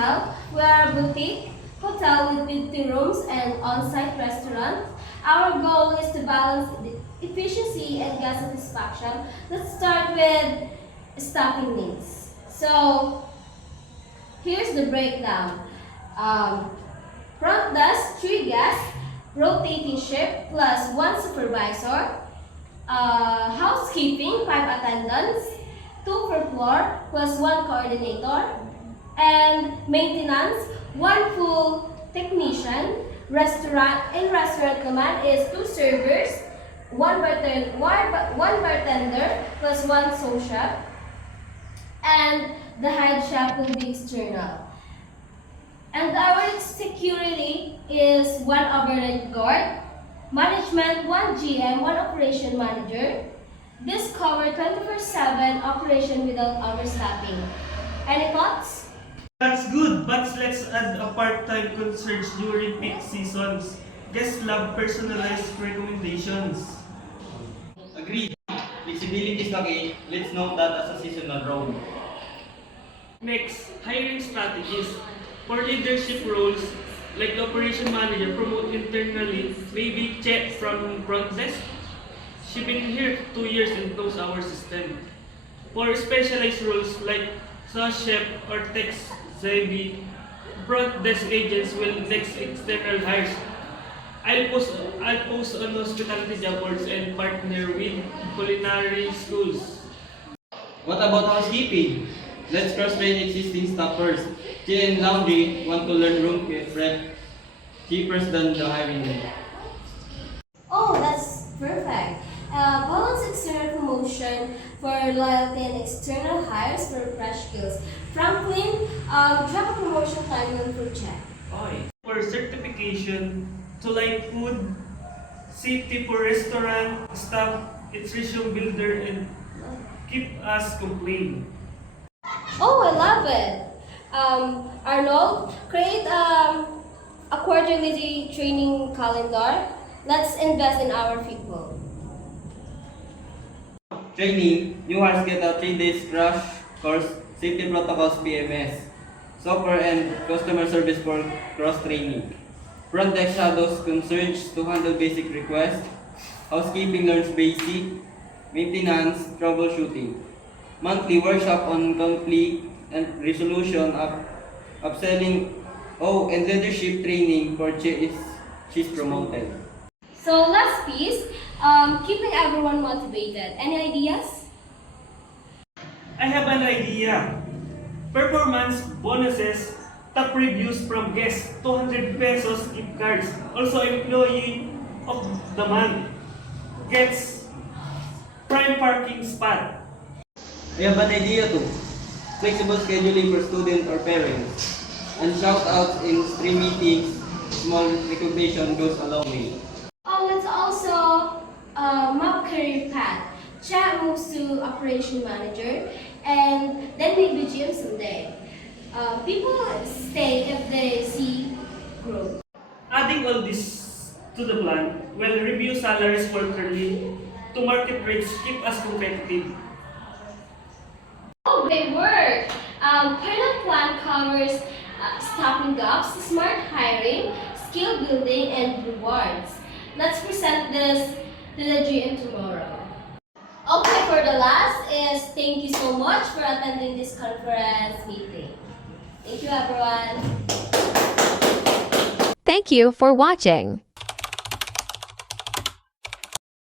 Hotel. We are a boutique hotel with 50 rooms and on-site restaurant. Our goal is to balance the efficiency and guest satisfaction. Let's start with staffing needs. So, here's the breakdown. Front desk, 3 guests, rotating shift plus 1 supervisor, housekeeping, 5 attendants, 2 per floor plus 1 coordinator, and maintenance, 1 full technician. Restaurant command is 2 servers, 1 bartender plus 1 sous chef, and the head chef will be external. And our security is 1 overnight guard, management 1 GM, 1 operation manager. This covers 24/7 operation without overstaffing. Any thoughts? That's good, but let's add a part-time concierge during peak seasons. Guests love personalized recommendations. Agreed. Flexibility is okay. Let's note that as a seasonal role. Next, hiring strategies. For leadership roles, like the operation manager, promote internally, maybe check from front desk. She's been here 2 years and knows our system. For specialized roles like sous chef or tech savvy, front desk agents will next external hires. I'll post on hospitality job boards and partner with culinary schools. What about housekeeping? Let's cross-train existing staff first. Tea and laundry want to learn room prep cheaper than the hiring rate. Oh, that's perfect. Balance external promotion for loyalty and external hires for fresh skills. Franklin, drop a promotion timeline for check. For certification, to line food, safety for restaurant staff, nutrition builder, and keep us complain. Oh, I love it. Arnold, create a quarterly training calendar. Let's invest in our people. Training, new hires get a 3 days crash course, safety protocols PMS, software and customer service for cross-training. Front desk shadows concierge to handle basic requests, housekeeping learns basic, maintenance, troubleshooting. Monthly workshop on conflict and resolution, upselling, and leadership training for she's promoted. So last piece, keeping everyone motivated. Any ideas? I have an idea. Performance bonuses, top reviews from guests, 200 pesos gift cards. Also, employee of the month gets prime parking spot. I have an idea too. Flexible scheduling for students or parents. And shout-outs in stream meetings, small recognition goes a long way. Oh, it's also map career path. Chat moves to operation manager, and then maybe GM someday. People stay if they see growth. Adding all this to the plan, we'll review salaries quarterly to market rates keep us competitive. Oh, great work! Pilot plan covers staffing gaps, smart hiring, skill building, and rewards. Let's present this to the GM tomorrow. Okay, for the last is thank you so much for attending this conference meeting. Thank you, everyone. Thank you for watching.